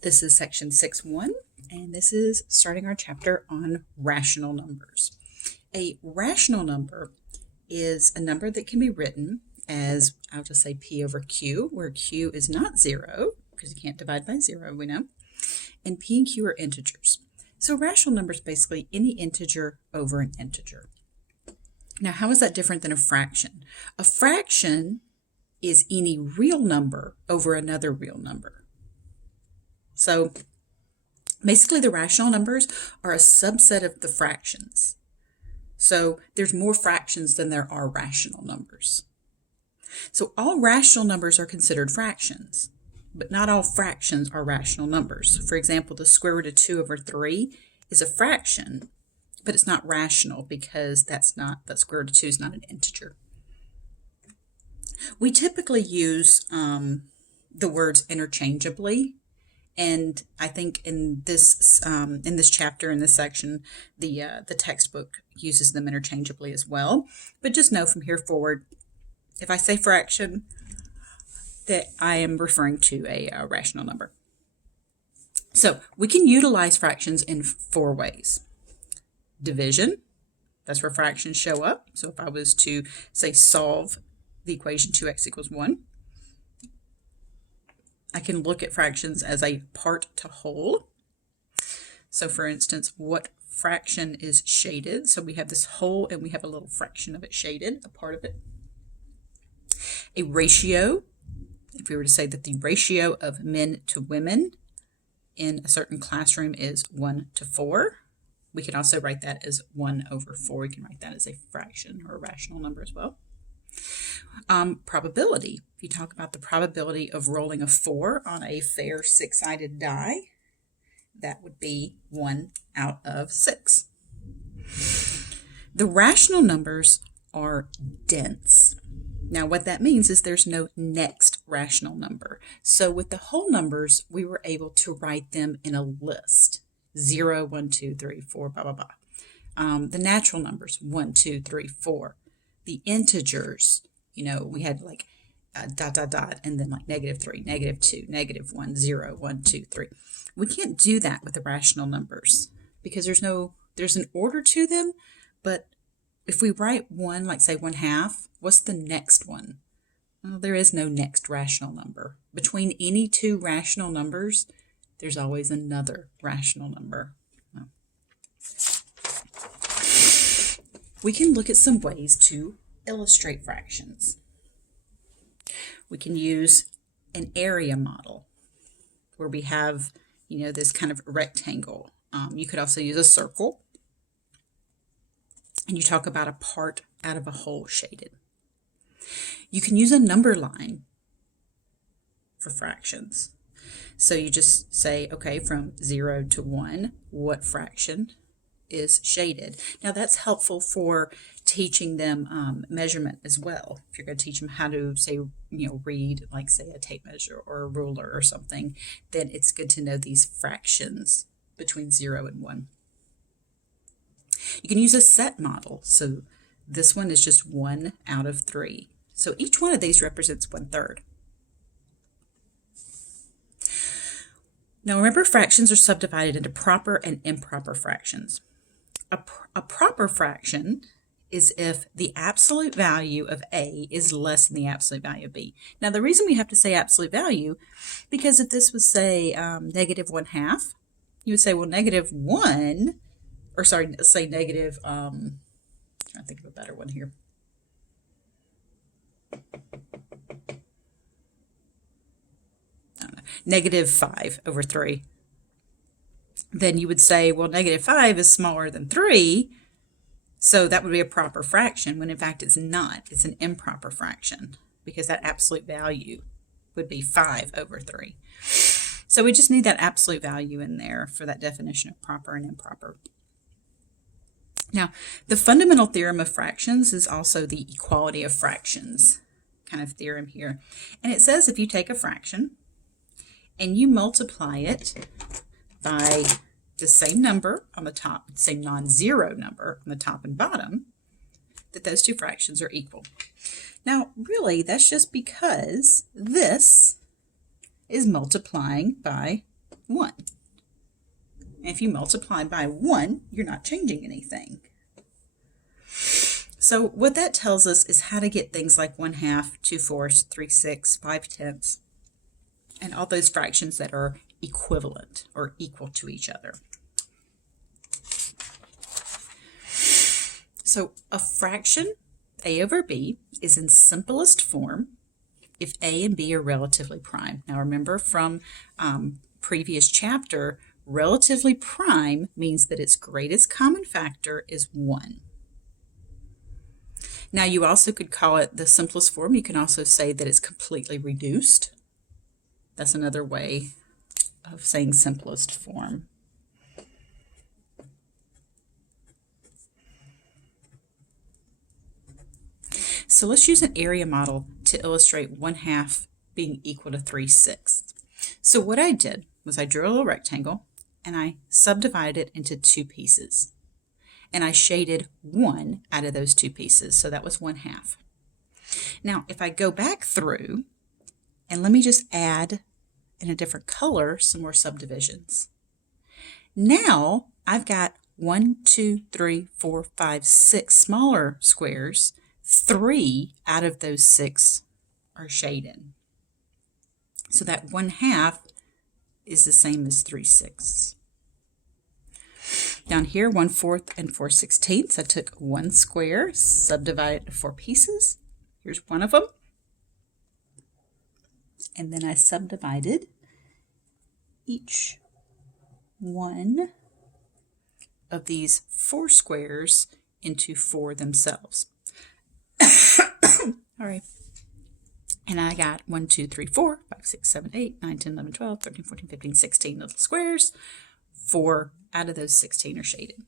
This is section 6.1, and this is starting our chapter on rational numbers. A rational number is a number that can be written as, I'll just say P over Q, where Q is not 0, because you can't divide by 0, we know, and P and Q are integers. So a rational number is basically any integer over an integer. Now, how is that different than a fraction? A fraction is any real number over another real number. So basically the rational numbers are a subset of the fractions. So there's more fractions than there are rational numbers. So all rational numbers are considered fractions, but not all fractions are rational numbers. For example, the square root of 2 over 3 is a fraction, but it's not rational because that square root of 2 is not an integer. We typically use the words interchangeably. And I think in this chapter, in this section, the textbook uses them interchangeably as well. But just know from here forward, if I say fraction, that I am referring to a rational number. So we can utilize fractions in 4 ways. Division, that's where fractions show up. So if I was to say solve the equation 2x equals 1, I can look at fractions as a part to whole. So for instance, what fraction is shaded? So we have this whole and we have a little fraction of it shaded, a part of it. A ratio, if we were to say that the ratio of men to women in a certain classroom is 1 to 4, we can also write that as 1 over 4. We can write that as a fraction or a rational number as well. Probability. If you talk about the probability of rolling a 4 on a fair 6-sided die, that would be 1 out of 6. The rational numbers are dense. Now what that means is there's no next rational number. So with the whole numbers, we were able to write them in a list. 0, 1, 2, 3, 4, blah, blah, blah. The natural numbers, 1, 2, 3, 4. The integers, we had like dot, dot, dot, and then like -3, -2, -1, 0, 1, 2, 3. We can't do that with the rational numbers because there's an order to them, but if we write 1, like say 1/2, what's the next one? Well, there is no next rational number. Between any 2 rational numbers, there's always another rational number. We can look at some ways to illustrate fractions. We can use an area model where we have, this kind of rectangle. You could also use a circle. And you talk about a part out of a whole shaded. You can use a number line for fractions. So you just say, okay, from 0 to 1, what fraction is shaded? Now that's helpful for teaching them measurement as well. If you're going to teach them how to say, read, like say a tape measure or a ruler or something, then it's good to know these fractions between 0 and 1. You can use a set model. So this one is just 1 out of 3. So each one of these represents 1/3. Now remember, fractions are subdivided into proper and improper fractions. A proper fraction is if the absolute value of A is less than the absolute value of B. Now the reason we have to say absolute value, because if this was say -1/2, you would say, well, -1, or sorry, say negative, I'm trying to think of a better one here. -5 over 3. Then you would say, well, -5 is smaller than 3, so that would be a proper fraction, when in fact it's not. It's an improper fraction, because that absolute value would be 5 over 3. So we just need that absolute value in there for that definition of proper and improper. Now, the fundamental theorem of fractions is also the equality of fractions kind of theorem here. And it says if you take a fraction and you multiply it by the same number on the top, same non-zero number on the top and bottom, that those 2 fractions are equal. Now, really, that's just because this is multiplying by 1. If you multiply by 1, you're not changing anything. So what that tells us is how to get things like 1/2, 2/4, 3/6, 5/10, and all those fractions that are equivalent or equal to each other. So a fraction, a over b, is in simplest form if a and b are relatively prime. Now remember from previous chapter, relatively prime means that its greatest common factor is 1. Now you also could call it the simplest form. You can also say that it's completely reduced. That's another way of saying simplest form. So let's use an area model to illustrate 1/2 being equal to 3/6. So what I did was I drew a little rectangle and I subdivided it into 2 pieces. And I shaded 1 out of those 2 pieces, so that was 1/2. Now if I go back through, and let me just add in a different color some more subdivisions. Now I've got 1, 2, 3, 4, 5, 6 smaller squares. 3 out of those 6 are shaded. So that 1/2 is the same as 3/6. Down here, 1/4 and 4/16. I took 1 square, subdivided it into 4 pieces. Here's one of them. And then I subdivided each one of these 4 squares into 4 themselves. All right. And I got 1, 2, 3, 4, 5, 6, 7, 8, 9, 10, 11, 12, 13, 14, 15, 16 little squares. 4 out of those 16 are shaded.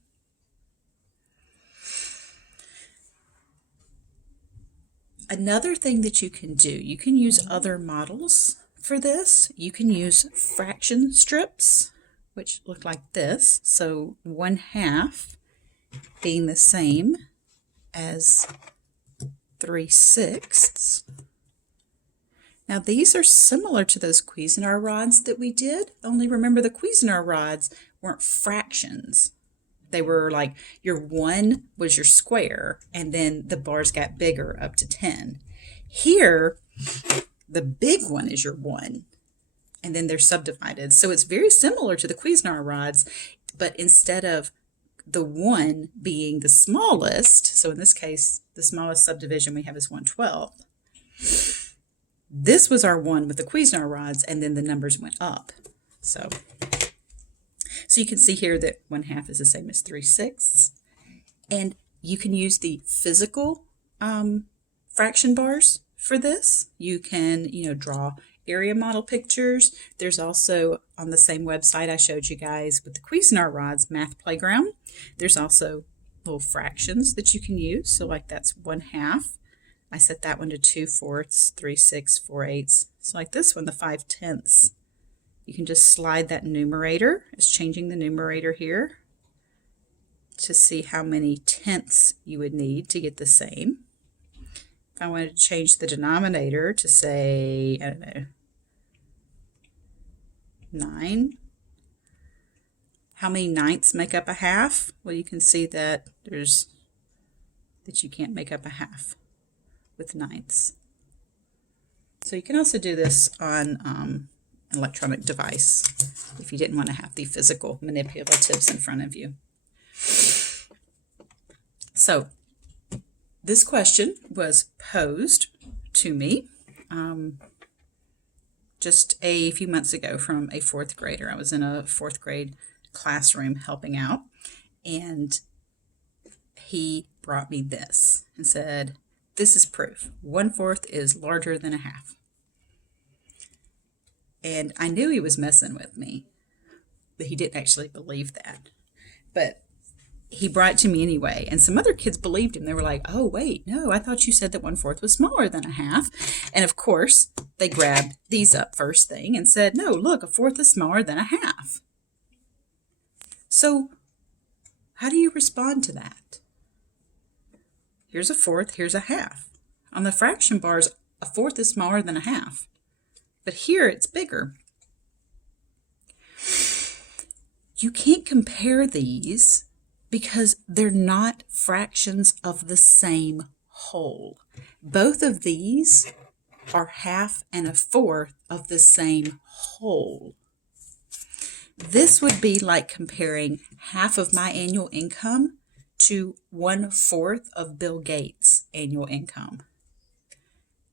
Another thing that you can do, you can use other models for this. You can use fraction strips, which look like this. So 1/2 being the same as 3/6. Now these are similar to those Cuisenaire rods that we did, only remember the Cuisenaire rods weren't fractions. They were like your 1 was your square, and then the bars got bigger up to 10. Here, the big one is your 1, and then they're subdivided. So it's very similar to the Cuisenaire rods, but instead of the 1 being the smallest, so in this case, the smallest subdivision we have is 1/12. This was our 1 with the Cuisenaire rods, and then the numbers went up. So you can see here that 1/2 is the same as 3/6. And you can use the physical fraction bars for this. You can, draw area model pictures. There's also on the same website I showed you guys with the Cuisenaire rods, Math Playground. There's also little fractions that you can use. So like that's 1/2. I set that one to 2/4, 3/6, 4/8. So like this one, the 5/10. You can just slide that numerator. It's changing the numerator here to see how many tenths you would need to get the same. If I wanted to change the denominator to say, I don't know, 9. How many ninths make up a half? Well, you can see that you can't make up a half with ninths. So you can also do this on an electronic device if you didn't want to have the physical manipulatives in front of you. So this question was posed to me just a few months ago from a 4th grader. I was in a 4th grade classroom helping out, and he brought me this and said, "This is proof. 1/4 is larger than a half." And I knew he was messing with me, but he didn't actually believe that. But he brought it to me anyway, and some other kids believed him. They were like, "Oh, wait, no, I thought you said that 1/4 was smaller than a half." And of course, they grabbed these up first thing and said, "No, look, 1/4 is smaller than a half." So how do you respond to that? Here's a 1/4, here's a half. On the fraction bars, a 1/4 is smaller than a half, but here it's bigger. You can't compare these because they're not fractions of the same whole. Both of these are half and a fourth of the same whole. This would be like comparing half of my annual income to 1/4 of Bill Gates' annual income.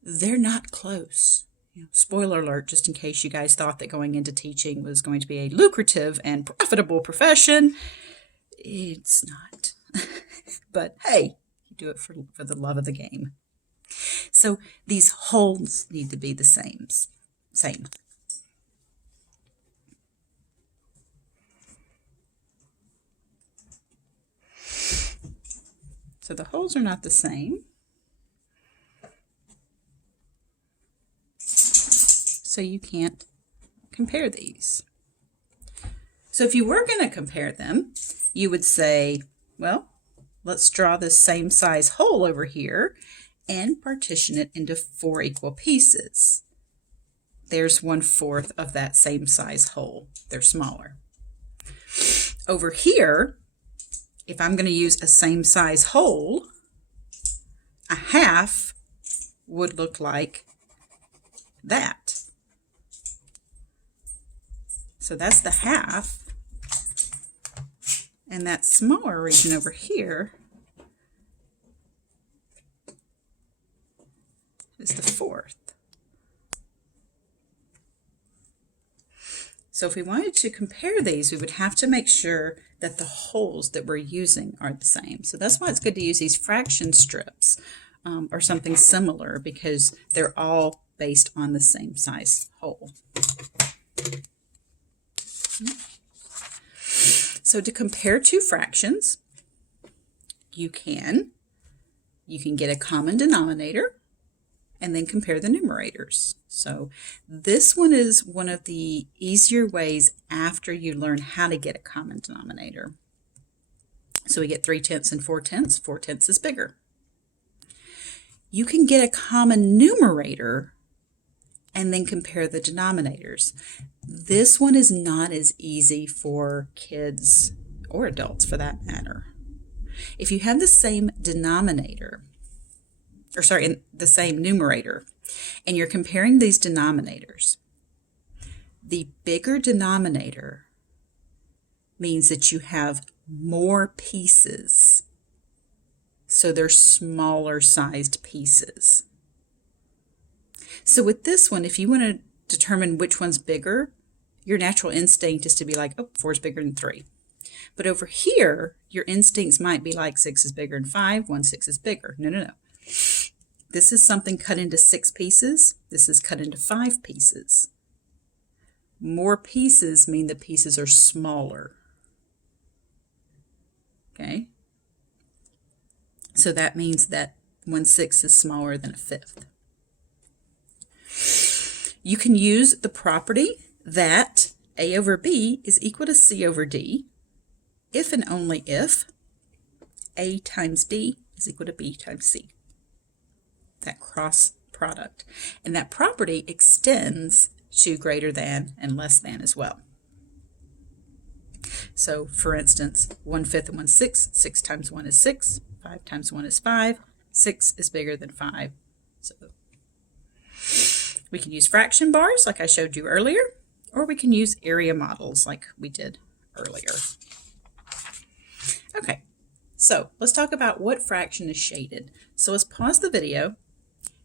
They're not close. Spoiler alert, just in case you guys thought that going into teaching was going to be a lucrative and profitable profession. It's not. But hey, you do it for the love of the game. So these wholes need to be the same. So the wholes are not the same. So you can't compare these. So if you were going to compare them, you would say, well, let's draw this same size whole over here and partition it into 4 equal pieces. There's 1/4 of that same size whole. They're smaller. Over here, if I'm going to use a same size whole, a half would look like that. So that's the half. And that smaller region over here is the 4th. So if we wanted to compare these, we would have to make sure that the wholes that we're using are the same. So that's why it's good to use these fraction strips or something similar, because they're all based on the same size whole. So to compare two fractions, you can get a common denominator and then compare the numerators. So this one is one of the easier ways after you learn how to get a common denominator. So we get 3/10 and 4/10. 4/10 is bigger. You can get a common numerator and then compare the denominators. This one is not as easy for kids or adults for that matter. If you have the same denominator, the same numerator, and you're comparing these denominators, the bigger denominator means that you have more pieces, so they're smaller sized pieces. So with this one, if you want to determine which one's bigger, your natural instinct is to be like, oh, 4 is bigger than 3. But over here, your instincts might be like 6 is bigger than 5, 1/6 is bigger. No. This is something cut into 6 pieces. This is cut into 5 pieces. More pieces mean the pieces are smaller. Okay? So that means that 1/6 is smaller than a 1/5. You can use the property that A over B is equal to C over D if and only if A times D is equal to B times C. That cross product. And that property extends to greater than and less than as well. So for instance, 1/5 and 1/6, 6 times 1 is 6, 5 times 1 is 5, 6 is bigger than 5. So we can use fraction bars like I showed you earlier, or we can use area models like we did earlier. Okay, so let's talk about what fraction is shaded. So let's pause the video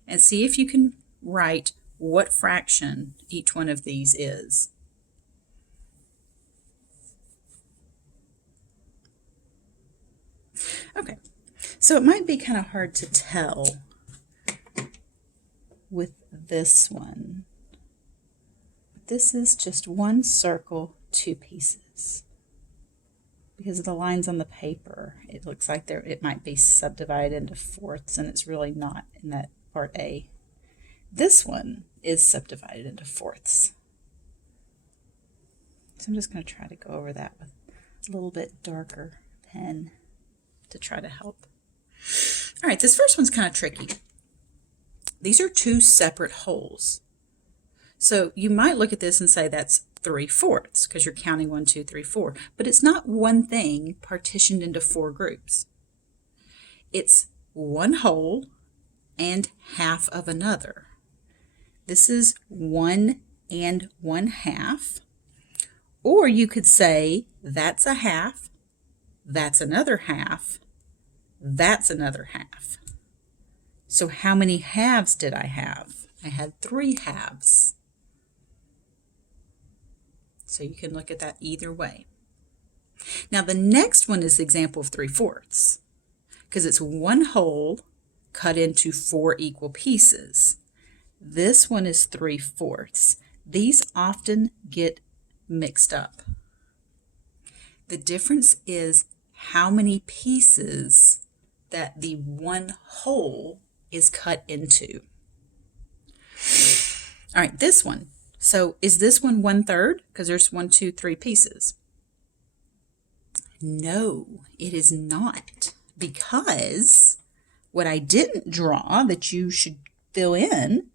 and see if you can write what fraction each one of these is. Okay, so it might be kind of hard to tell with this one. This is just one circle, 2 pieces. Because of the lines on the paper, it looks like it might be subdivided into fourths, and it's really not in that part A. This one is subdivided into fourths. So I'm just going to try to go over that with a little bit darker pen to try to help. All right, this first one's kind of tricky. These are 2 separate wholes. So you might look at this and say that's 3/4 because you're counting 1, 2, 3, 4. But it's not one thing partitioned into 4 groups. It's one whole and half of another. This is 1 and 1/2. Or you could say that's a half, that's another half, that's another half. So how many halves did I have? I had 3 halves. So you can look at that either way. Now the next one is the example of 3/4 because it's one whole cut into 4 equal pieces. This one is 3/4. These often get mixed up. The difference is how many pieces that the one whole is cut into. All right, this one. So is this one 1/3? Because there's 1, 2, 3 pieces. No, it is not. Because what I didn't draw that you should fill in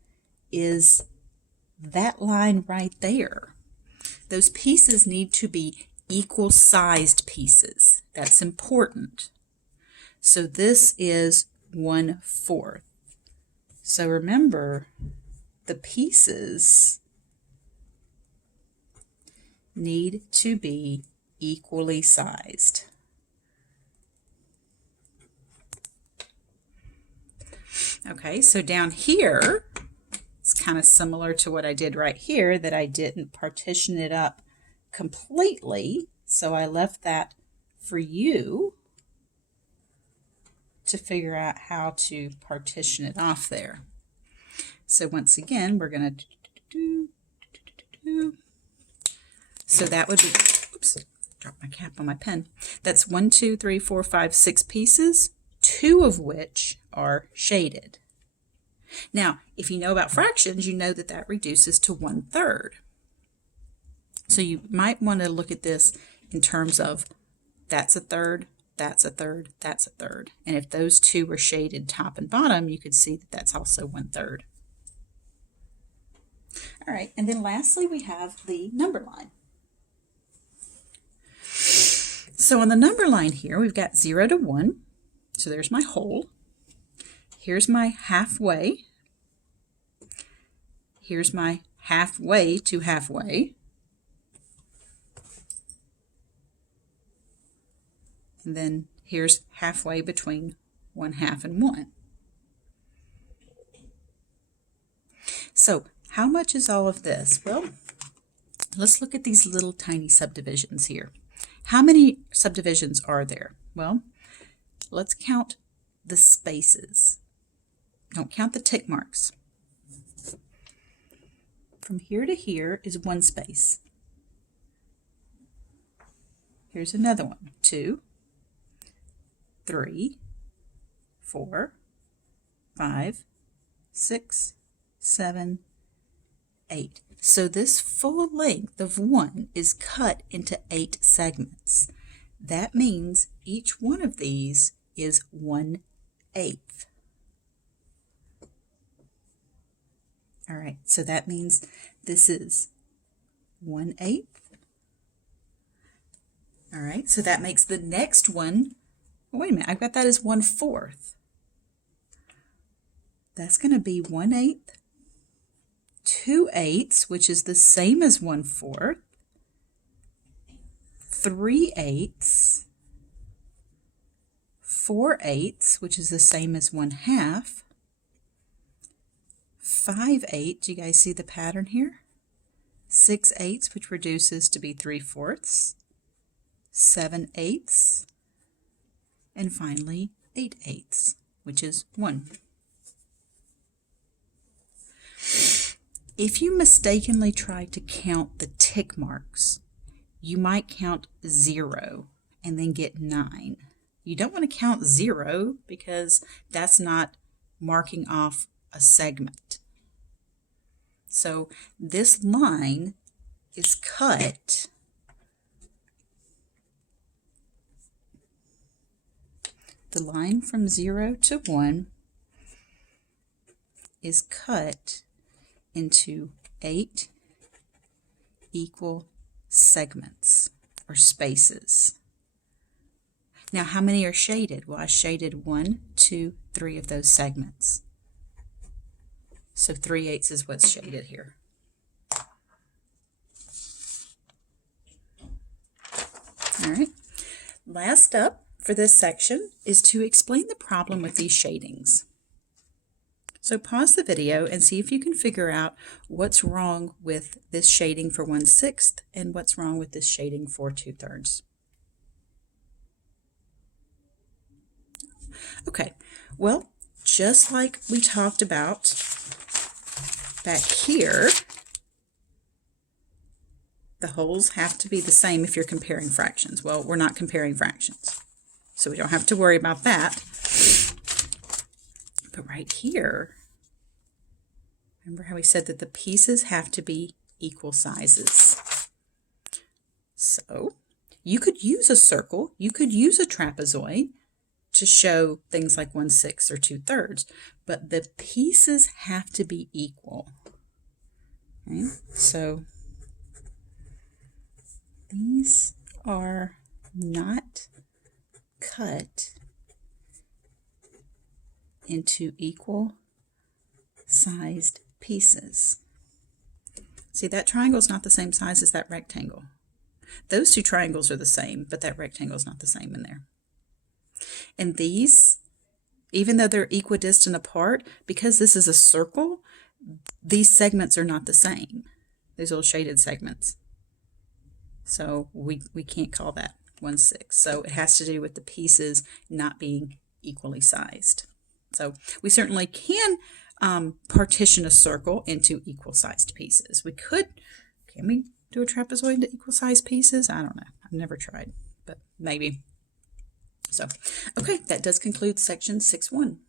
is that line right there. Those pieces need to be equal-sized pieces. That's important. So this is 1/4. So remember, the pieces need to be equally sized. Okay, so down here, it's kind of similar to what I did right here, that I didn't partition it up completely, so I left that for you to figure out how to partition it off there. So once again, we're going to do. So that would be, oops, dropped my cap on my pen. That's 1, 2, 3, 4, 5, 6 pieces, 2 of which are shaded. Now, if you know about fractions, you know that that reduces to 1/3. So you might want to look at this in terms of that's a third, that's a third, that's a third. And if those 2 were shaded top and bottom, you could see that that's also 1/3. All right, and then lastly, we have the number line. So on the number line here, we've got 0 to 1. So there's my whole. Here's my halfway. Here's my halfway to halfway. And then here's halfway between 1/2 and 1. So how much is all of this? Well, let's look at these little tiny subdivisions here. How many subdivisions are there? Well, let's count the spaces. Don't count the tick marks. From here to here is 1 space. Here's another one. 2, 3, 4, 5, 6, 7, 8. So this full length of 1 is cut into 8 segments. That means each one of these is 1/8. All right, so that means this is 1/8. All right, so that makes the next one, oh, wait a minute, I've got that as 1/4. That's going to be 1/8, 2/8, which is the same as 1/4, 3/8, 4/8, which is the same as 1/2, 5/8, do you guys see the pattern here? 6/8, which reduces to be 3/4, 7/8, and finally 8/8, which is 1. If you mistakenly try to count the tick marks, you might count 0 and then get 9. You don't want to count 0 because that's not marking off a segment. So this line is cut the line from 0 to 1 is cut into 8 equal segments or spaces. Now, how many are shaded? Well, I shaded 1, 2, 3 of those segments. So 3/8 is what's shaded here. All right. Last up for this section is to explain the problem with these shadings. So pause the video and see if you can figure out what's wrong with this shading for 1/6 and what's wrong with this shading for 2/3. Okay, well, just like we talked about back here, the holes have to be the same if you're comparing fractions. Well, we're not comparing fractions, so we don't have to worry about that. But right here, remember how we said that the pieces have to be equal sizes. So you could use a circle, you could use a trapezoid to show things like 1/6 or 2/3, but the pieces have to be equal. Okay? So these are not cut into equal sized pieces. See, that triangle is not the same size as that rectangle. Those two triangles are the same, but that rectangle is not the same in there. And these, even though they're equidistant apart, because this is a circle, these segments are not the same. These little shaded segments. So we can't call that 1/6. So it has to do with the pieces not being equally sized. So we certainly can partition a circle into equal sized pieces. We could, can we do a trapezoid into equal sized pieces? I don't know. I've never tried, but maybe. So, okay, that does conclude section 6.1.